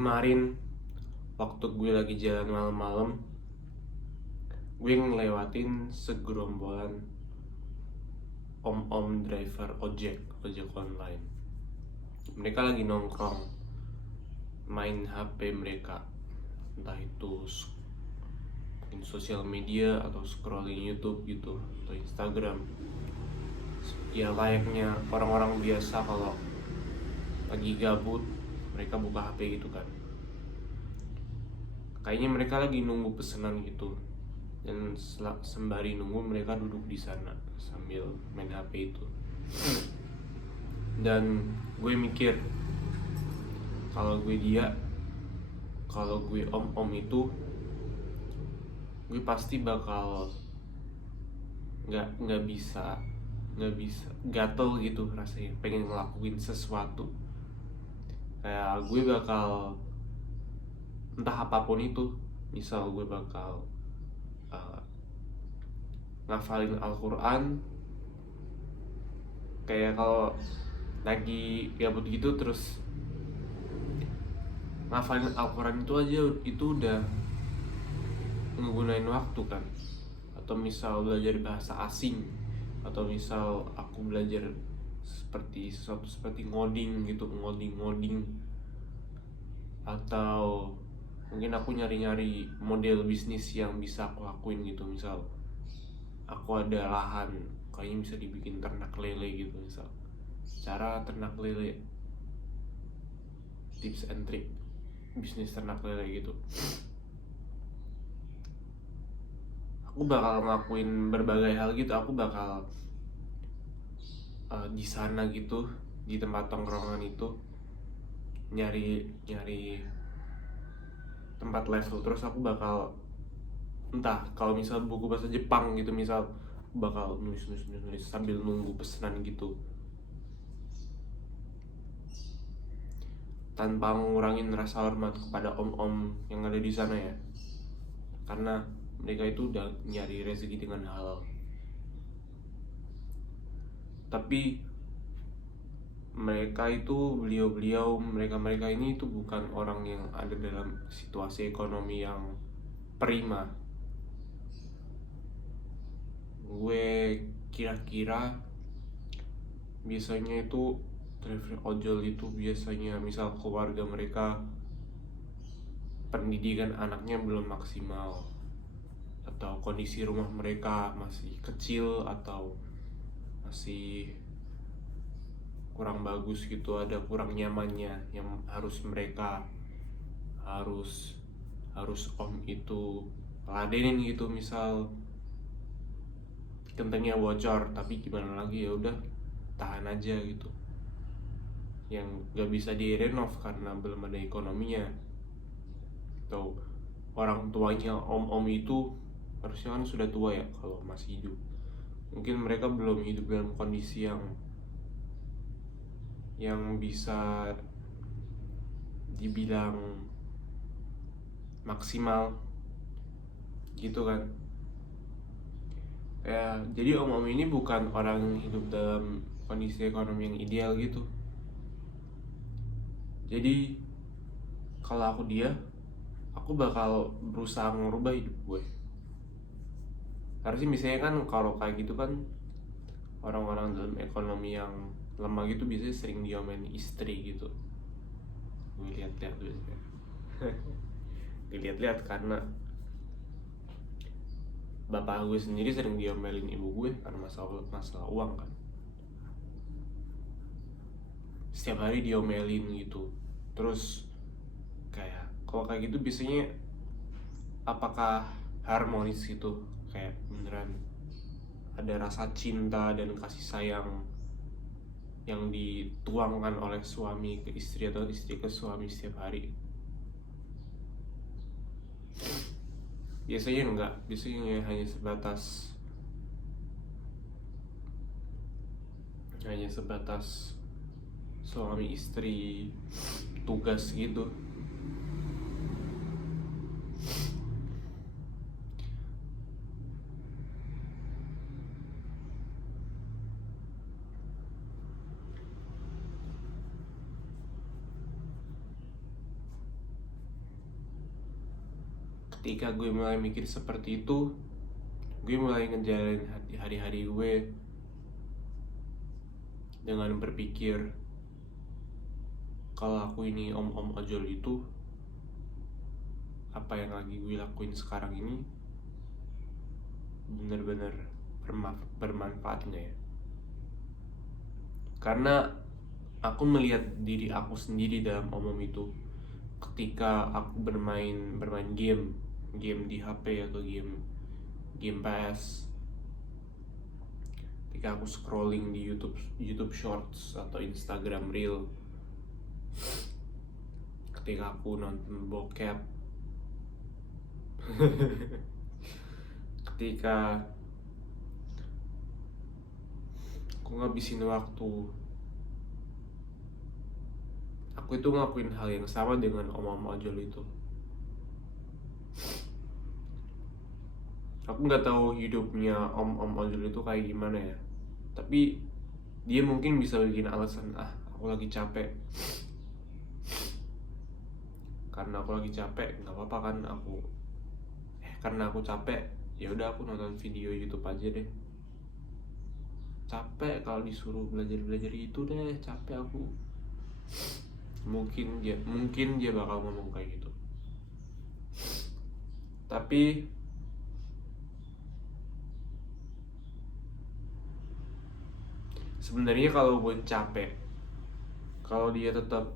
Kemarin waktu gue lagi jalan malam-malam, gue ngelewatin segerombolan om-om driver ojek online. Mereka lagi nongkrong, main HP mereka, entah itu mungkin sosial media atau scrolling YouTube gitu atau Instagram. Ya layaknya orang-orang biasa kalau lagi gabut, mereka buka HP gitu kan. Kayaknya mereka lagi nunggu pesanan gitu. Dan sembari nunggu mereka duduk di sana sambil main HP itu. Dan gue mikir, kalau gue om-om itu, gue pasti bakal nggak bisa gatel gitu rasanya, pengen ngelakuin sesuatu. Kayak gue bakal entah apapun itu, misal gue bakal ngafalin Al-Quran. Kayak kalau lagi gabut gitu terus ngafalin Al-Quran itu aja, itu udah ngegunain waktu kan. Atau misal belajar bahasa asing, atau misal aku belajar sesuatu seperti ngoding gitu, ngoding, atau mungkin aku nyari-nyari model bisnis yang bisa aku lakuin gitu. Misal aku ada lahan, kayaknya bisa dibikin ternak lele gitu. Misal cara ternak lele, tips and trick bisnis ternak lele gitu. Aku bakal ngelakuin berbagai hal gitu. Aku bakal di sana gitu, di tempat tongkrongan itu, nyari tempat level. Terus aku bakal, entah kalau misal buku bahasa Jepang gitu, misal bakal nulis sambil nunggu pesanan gitu, tanpa ngurangin rasa hormat kepada om-om yang ada di sana ya, karena mereka itu udah nyari rezeki dengan halal. Tapi mereka ini itu bukan orang yang ada dalam situasi ekonomi yang prima. Gue kira-kira biasanya itu driver ojol itu biasanya misal keluarga mereka pendidikan anaknya belum maksimal, atau kondisi rumah mereka masih kecil atau masih kurang bagus gitu, ada kurang nyamannya yang harus om itu ladenin gitu. Misal gentengnya bocor, tapi gimana lagi, ya udah tahan aja gitu. Yang gak bisa direnov karena belum ada ekonominya. Atau orang tuanya om-om itu harusnya kan sudah tua ya kalau masih hidup. Mungkin mereka belum hidup dalam kondisi yang bisa dibilang maksimal gitu kan. Ya, jadi om-om ini bukan orang yang hidup dalam kondisi ekonomi yang ideal gitu. Jadi kalau aku bakal berusaha merubah hidup gue. Harusnya misalnya kan kalau kayak gitu kan, orang-orang dalam ekonomi yang lemah gitu biasanya sering diomelin istri gitu. Gue lihat-lihat biasanya. Gue lihat-lihat karena bapak gue sendiri sering diomelin ibu gue karena masalah uang kan. Setiap hari diomelin gitu. Terus kayak kalau kayak gitu biasanya apakah harmonis gitu, kayak beneran ada rasa cinta dan kasih sayang yang dituangkan oleh suami ke istri atau istri ke suami setiap hari? Biasanya enggak, biasanya hanya sebatas suami istri tugas gitu. ketika gue mulai mikir seperti itu, gue mulai ngejalanin hari-hari gue dengan berpikir kalau aku ini om-om ojol itu, apa yang lagi gue lakuin sekarang ini bener-bener bermanfaat nggak ya? Karena aku melihat diri aku sendiri dalam om-om itu ketika aku bermain game di HP atau game PS, ketika aku scrolling di YouTube Shorts atau Instagram Reel, ketika aku nonton bokep, ketika aku ngabisin waktu, aku itu ngelakuin hal yang sama dengan om-om ojol itu. Aku nggak tahu hidupnya om-om ojol itu kayak gimana ya, tapi dia mungkin bisa bikin alasan, aku lagi capek, karena aku lagi capek nggak apa-apa kan, karena aku capek ya udah aku nonton video YouTube aja deh. Capek kalau disuruh belajar itu deh, capek aku. Mungkin dia bakal ngomong kayak gitu. Tapi sebenarnya kalau gue capek, kalau dia tetap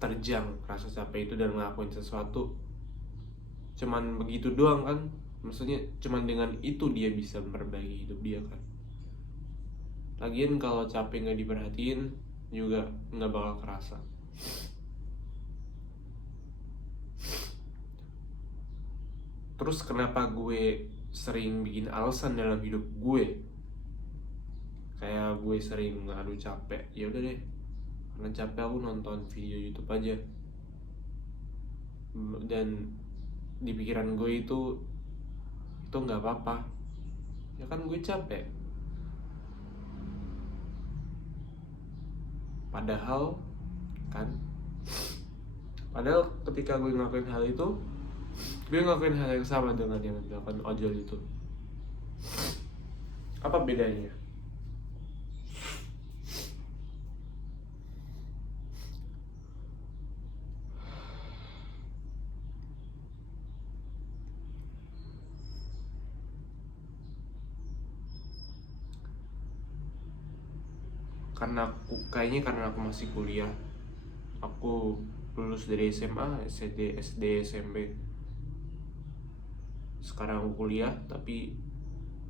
terjang rasa capek itu dan ngelakuin sesuatu, cuman begitu doang kan, maksudnya cuman dengan itu dia bisa memperbaiki hidup dia kan. Lagian kalau capek nggak diperhatiin juga nggak bakal kerasa. Terus kenapa gue sering bikin alasan dalam hidup gue? Kayak gue sering aduh capek, ya udah deh, karena capek aku nonton video YouTube aja. Dan di pikiran gue itu nggak apa-apa. Ya kan gue capek. Padahal ketika gue ngelakuin hal itu, gue ngelakuin hal yang sama dengan yang dilakukan ojol itu. Apa bedanya? Karena aku masih kuliah. Aku lulus dari SMA, SD, SMP. Sekarang aku kuliah, tapi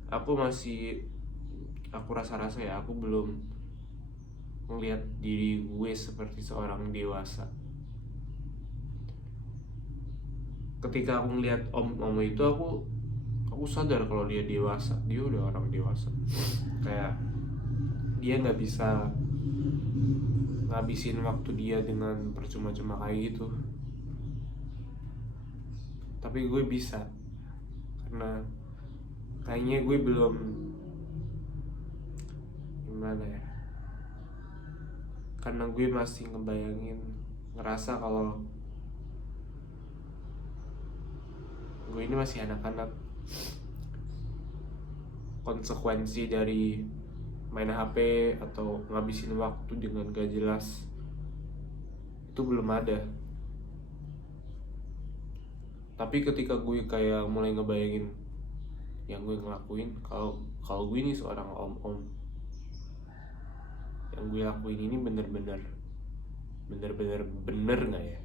aku rasa ya aku belum melihat diri gue seperti seorang dewasa. Ketika aku ngelihat om itu, aku sadar kalau dia dewasa, dia udah orang dewasa. Kayak dia nggak bisa ngabisin waktu dia dengan percuma-cuma kayak gitu. Tapi gue bisa, karena kayaknya gue belum, gimana ya, karena gue masih ngerasa kalau gue ini masih anak-anak. Konsekuensi dari main HP atau ngabisin waktu dengan gak jelas itu belum ada. Tapi ketika gue kayak mulai ngebayangin yang gue ngelakuin, kalau gue ini seorang om-om, yang gue lakuin ini bener-bener nggak ya?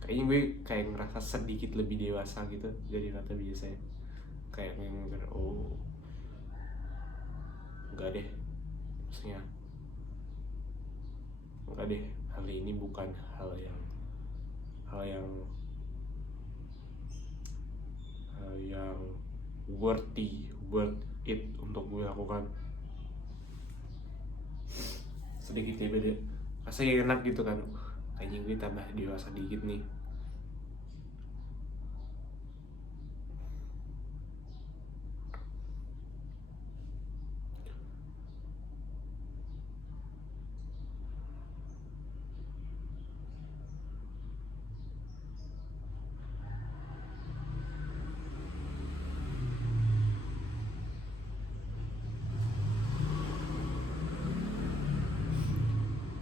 Kayaknya gue kayak ngerasa sedikit lebih dewasa gitu dari kata biasanya. Kayak ngerasa, oh enggak deh, maksudnya enggak deh, hal ini bukan hal yang worth it untuk gue lakukan. Sedikit ya beda, rasanya enak gitu kan, kayaknya gue tambah dewasa dikit nih.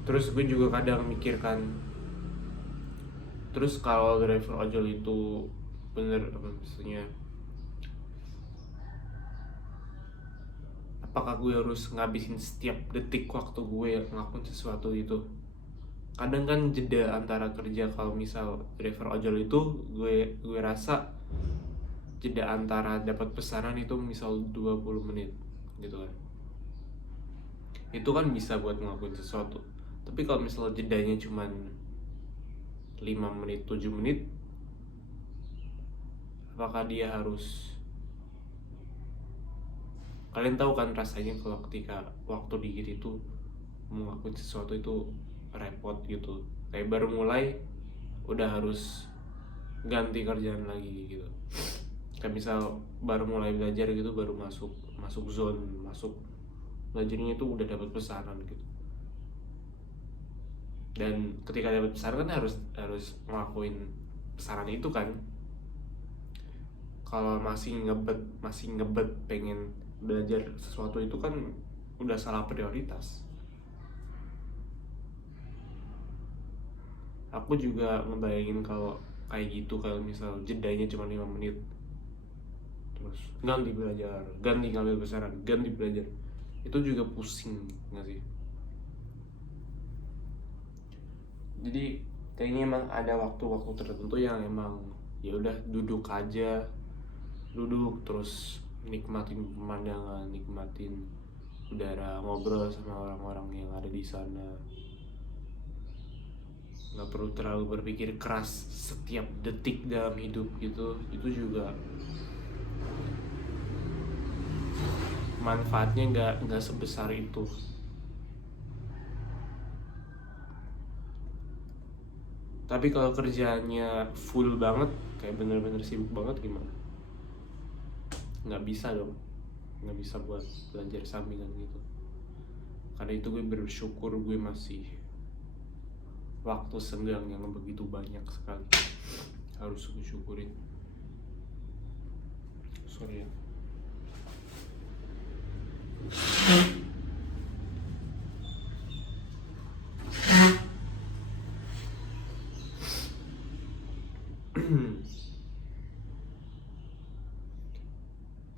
Terus gue juga kadang mikirkan, terus kalau driver ojol itu bener apa maksudnya, apakah gue harus ngabisin setiap detik waktu gue ngelakuin sesuatu itu? Kadang kan jeda antara kerja, kalau misal driver ojol itu gue rasa jeda antara dapat pesanan itu misal 20 menit gitu kan. Itu kan bisa buat ngelakuin sesuatu. Tapi kalau misal jedanya cuman 5 menit, 7 menit, apakah dia harus, kalian tahu kan rasanya kalau ketika waktu dikit itu mau ngelakuin sesuatu itu repot gitu. Kayak baru mulai udah harus ganti kerjaan lagi gitu. Kayak misal baru mulai belajar gitu, baru masuk zone, masuk belajarnya itu udah dapat pesanan gitu. Dan ketika dapat pesanan kan harus ngelakuin pesanan itu kan. Kalau masih ngebet pengen belajar sesuatu itu kan udah salah prioritas. Aku juga ngebayangin kalau kayak gitu, kalau misal jedanya cuma 5 menit, terus ganti belajar, ganti ngambil pesanan, ganti belajar, itu juga pusing nggak sih? Jadi kayaknya emang ada waktu-waktu tertentu yang emang ya udah duduk aja, duduk terus nikmatin pemandangan, nikmatin udara, ngobrol sama orang-orang yang ada di sana. Nggak perlu terlalu berpikir keras setiap detik dalam hidup gitu. Itu juga manfaatnya nggak sebesar itu. Tapi kalau kerjaannya full banget, kayak bener-bener sibuk banget, gimana? Nggak bisa dong, nggak bisa buat belajar sampingan gitu. Karena itu gue bersyukur gue masih waktu senggang yang begitu banyak sekali, harus gue syukurin. Sorry ya.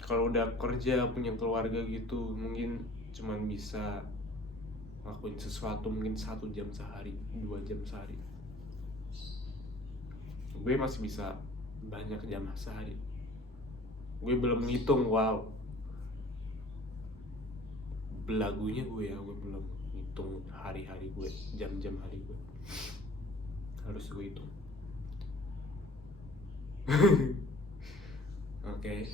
Kalau udah kerja, punya keluarga gitu, mungkin cuman bisa ngelakuin sesuatu mungkin 1 jam sehari, 2 jam sehari. Gue masih bisa banyak jam sehari. Gue belum ngitung, wow, belagunya gue belum ngitung hari-hari gue, jam-jam hari gue, harus gue hitung. Oke.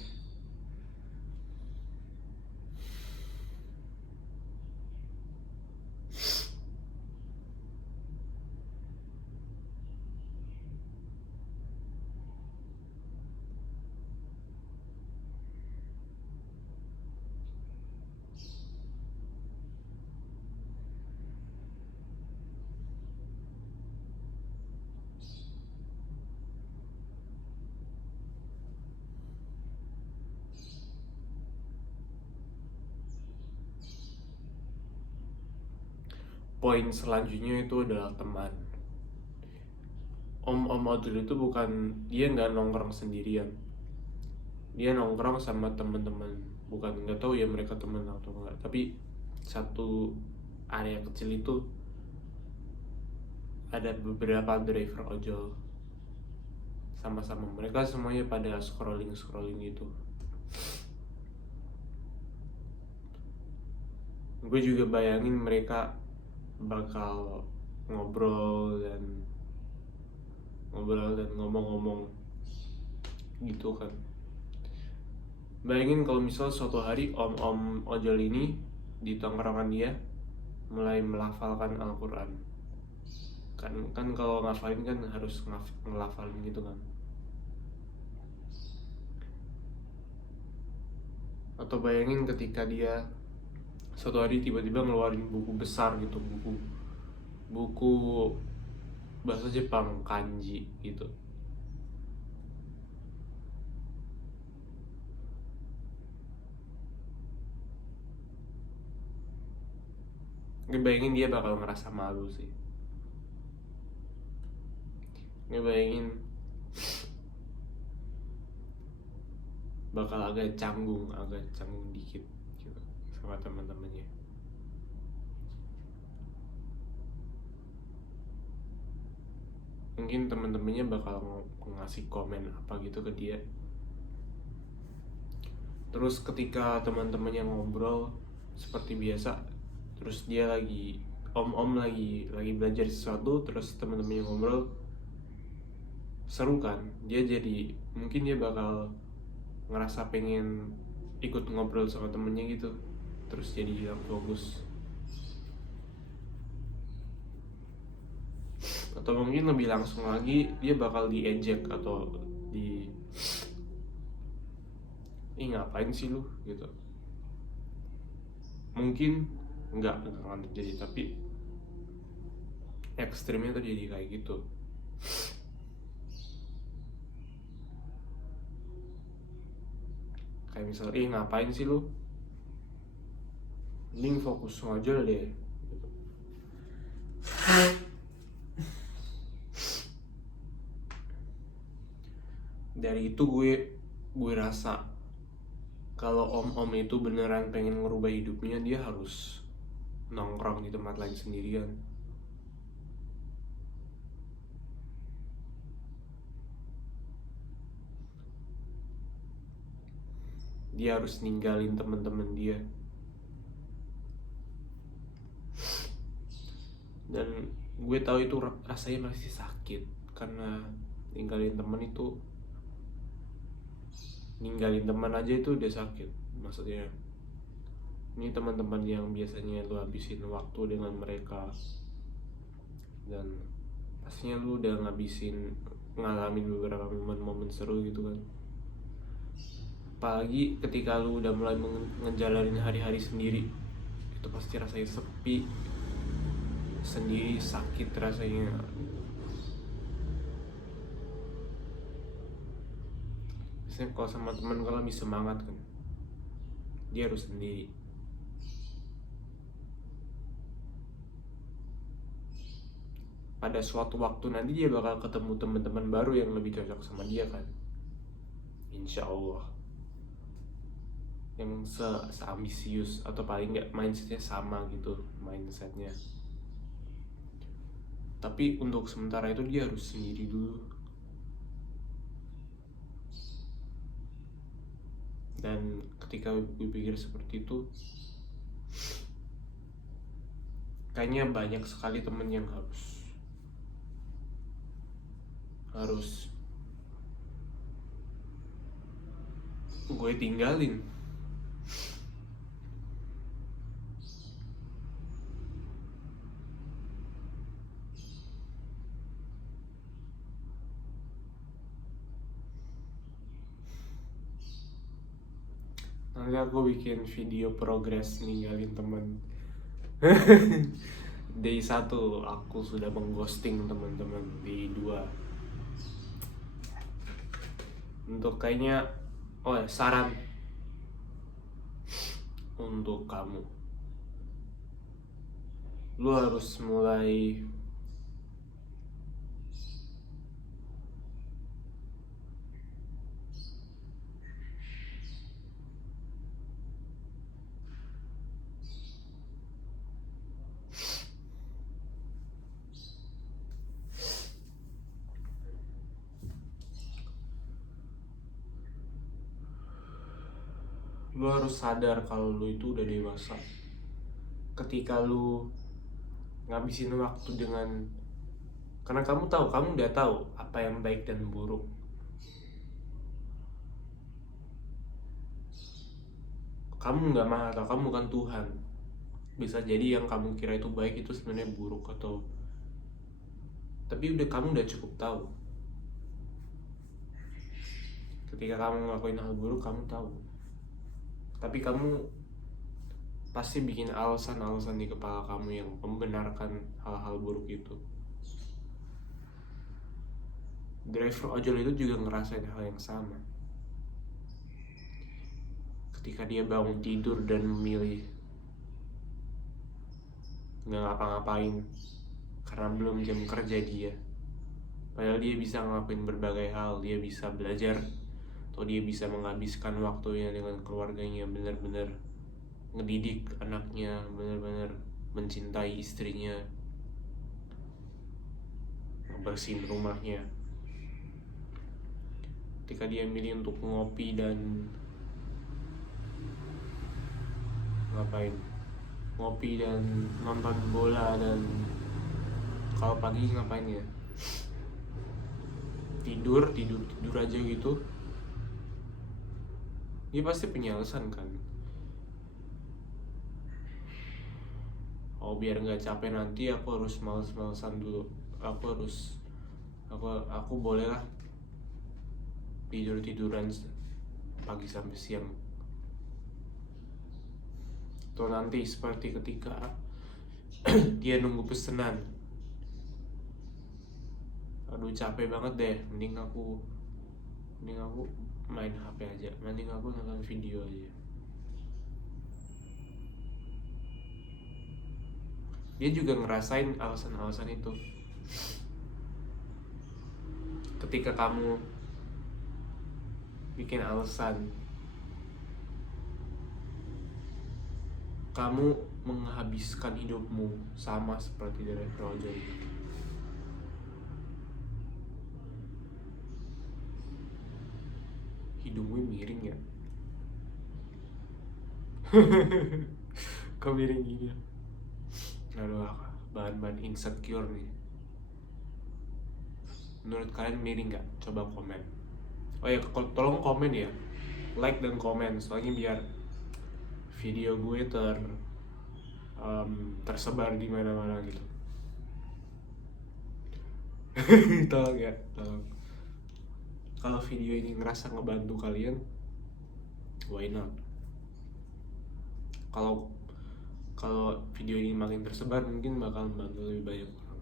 Poin selanjutnya itu adalah teman. Om Odil itu bukan, dia nggak nongkrong sendirian, dia nongkrong sama teman-teman. Bukan, nggak tahu ya mereka teman atau enggak, tapi satu area kecil itu ada beberapa driver ojol, sama-sama mereka semuanya pada scrolling gitu. Gue juga bayangin mereka bakal ngobrol dan ngomong-ngomong gitu kan. Bayangin kalau misal suatu hari om ojol ini di tongkrongan dia mulai melafalkan Al-Quran. Kan kalau ngafalin kan harus ngelafalin gitu kan. Atau bayangin ketika dia suatu hari tiba-tiba ngeluarin buku besar gitu, buku bahasa Jepang, kanji gitu. Ngebayangin dia bakal ngerasa malu sih. Ngebayangin bakal agak canggung dikit gitu sama teman-temannya. Mungkin teman-temannya bakal ngasih komen apa gitu ke dia. Terus ketika teman-temannya ngobrol seperti biasa, terus dia lagi om lagi belajar sesuatu, terus teman-temannya ngobrol seru kan, mungkin dia bakal ngerasa pengen ikut ngobrol sama temennya gitu, terus jadi hilang fokus. Atau mungkin lebih langsung lagi, dia bakal diejek atau ngapain sih lu gitu. Mungkin nggak akan terjadi, tapi ekstrimnya terjadi kayak gitu. Kayak misalnya, ngapain sih lu, mending fokus ngajar deh gitu. Dari itu gue rasa kalau om itu beneran pengen ngerubah hidupnya, dia harus nongkrong di tempat lain sendirian. Dia harus ninggalin teman-teman dia. Dan gue tahu itu rasanya masih sakit, karena ninggalin teman aja itu udah sakit. Maksudnya ini teman-teman yang biasanya lu habisin waktu dengan mereka, dan pastinya lu udah ngalamin beberapa momen sedih gitu kan. Apalagi ketika lu udah mulai ngejalanin hari-hari sendiri, itu pasti rasanya sepi sendiri, sakit rasanya. Biasanya kalau sama teman kalau lebih semangat kan, dia harus sendiri. Pada suatu waktu nanti dia bakal ketemu teman-teman baru yang lebih cocok sama dia kan, insya Allah, yang seambisius atau paling nggak mindsetnya sama gitu mindsetnya. Tapi untuk sementara itu dia harus sendiri dulu. Dan ketika gue pikir seperti itu, kayaknya banyak sekali temen yang harus gue tinggalin. Nanti aku bikin video progres ninggalin teman. Day 1 aku sudah mengghosting teman-teman. Day 2 untuk kayaknya saran untuk kamu, lu harus mulai sadar kalau lu itu udah dewasa. Ketika lu ngabisin waktu karena kamu udah tahu apa yang baik dan buruk. Kamu nggak maha tahu, kamu bukan Tuhan. Bisa jadi yang kamu kira itu baik itu sebenarnya buruk, tapi kamu udah cukup tahu. Ketika kamu ngelakuin hal buruk, kamu tahu, tapi kamu pasti bikin alasan-alasan di kepala kamu yang membenarkan hal-hal buruk itu. Driver ojol itu juga ngerasain hal yang sama. Ketika dia bangun tidur dan memilih nggak ngapa-ngapain karena belum jam kerja dia. Padahal dia bisa ngelakuin berbagai hal, dia bisa belajar, atau dia bisa menghabiskan waktunya dengan keluarganya, benar-benar ngedidik anaknya, benar-benar mencintai istrinya, bersihin rumahnya. Ketika dia milih untuk ngopi dan ngopi dan nonton bola, dan kalau pagi ngapain ya, tidur aja gitu, dia pasti punya alasan kan. Oh, biar nggak capek nanti aku harus males-malesan dulu, aku boleh lah tiduran pagi sampai siang. Atau nanti seperti ketika dia nunggu pesanan, aduh capek banget deh, mending aku main HP aja, mending aku nonton video aja. Dia juga ngerasain alasan-alasan itu. Ketika kamu bikin alasan, kamu menghabiskan hidupmu sama seperti dari Frozen. Hidungmu miring ya? Kok miring gini ya? Aduh, bahan-bahan insecure nih. Menurut kalian miring gak? Coba komen. Oh ya, tolong komen ya, like dan komen, soalnya biar video gue tersebar di mana-mana gitu. Tolong ya, tolong. Kalau video ini ngerasa ngebantu kalian, why not? Kalau video ini makin tersebar, mungkin bakal membantu lebih banyak orang.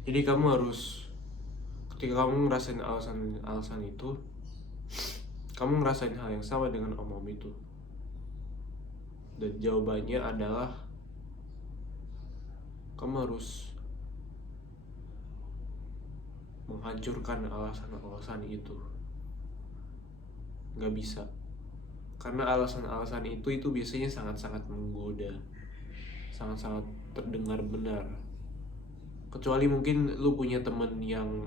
Jadi kamu harus, ketika kamu ngerasain alasan itu, kamu ngerasain hal yang sama dengan om itu. Dan jawabannya adalah kamu harus menghancurkan alasan-alasan itu. Gak bisa, karena alasan-alasan itu biasanya sangat-sangat menggoda, sangat-sangat terdengar benar. Kecuali mungkin lu punya temen yang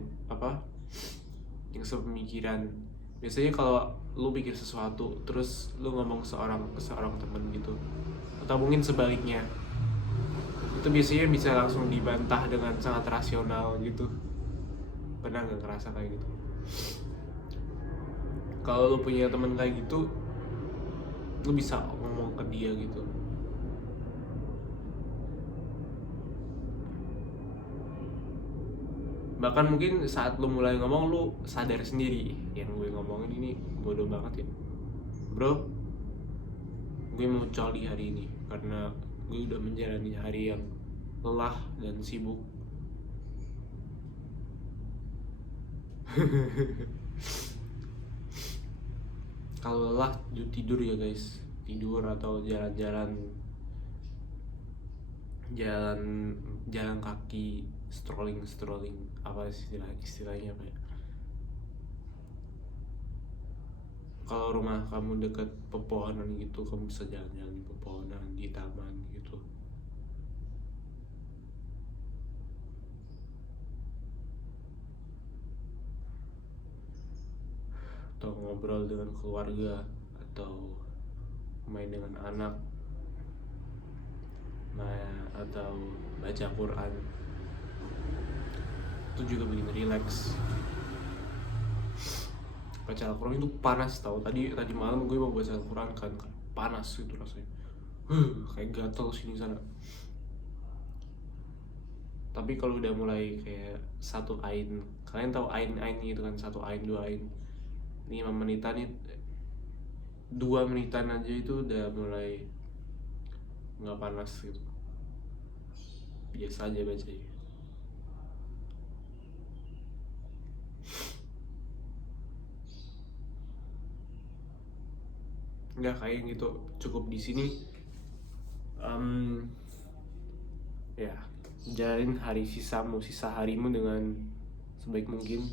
yang sepemikiran. Biasanya kalau lu pikir sesuatu terus lu ngomong ke seorang temen gitu, atau mungkin sebaliknya, itu biasanya bisa langsung dibantah dengan sangat rasional gitu. Pernah gak ngerasa kayak gitu? Kalau lu punya temen kayak gitu, lu bisa ngomong ke dia gitu. Bahkan mungkin saat lu mulai ngomong, lu sadar sendiri, yang gue ngomongin ini bodoh banget ya bro, gue mau coli hari ini karena gue udah menjalani hari yang lelah dan sibuk. Kalau lelah, tidur ya guys, tidur atau jalan kaki, strolling, apa istilahnya apa ya? Kalau rumah kamu deket pepohonan gitu, kamu bisa jalan-jalan di pepohonan, di taman gitu. Atau ngobrol dengan keluarga, atau main dengan anak, atau baca Quran. Itu juga bikin relax. Baca Al-Quran itu panas tau. Tadi malam gue mau baca Al-Quran kan panas gitu rasanya. Kayak gatel sini sana. Tapi kalau udah mulai kayak satu ain, kalian tahu ain gitu kan, satu ain, dua ain, 5 menitan itu, 2 menitan aja itu udah mulai nggak panas gitu, biasa aja bacanya. Nggak kayak gitu, cukup di sini. Ya, jalanin sisa harimu dengan sebaik mungkin.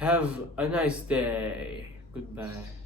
Have a nice day. Goodbye.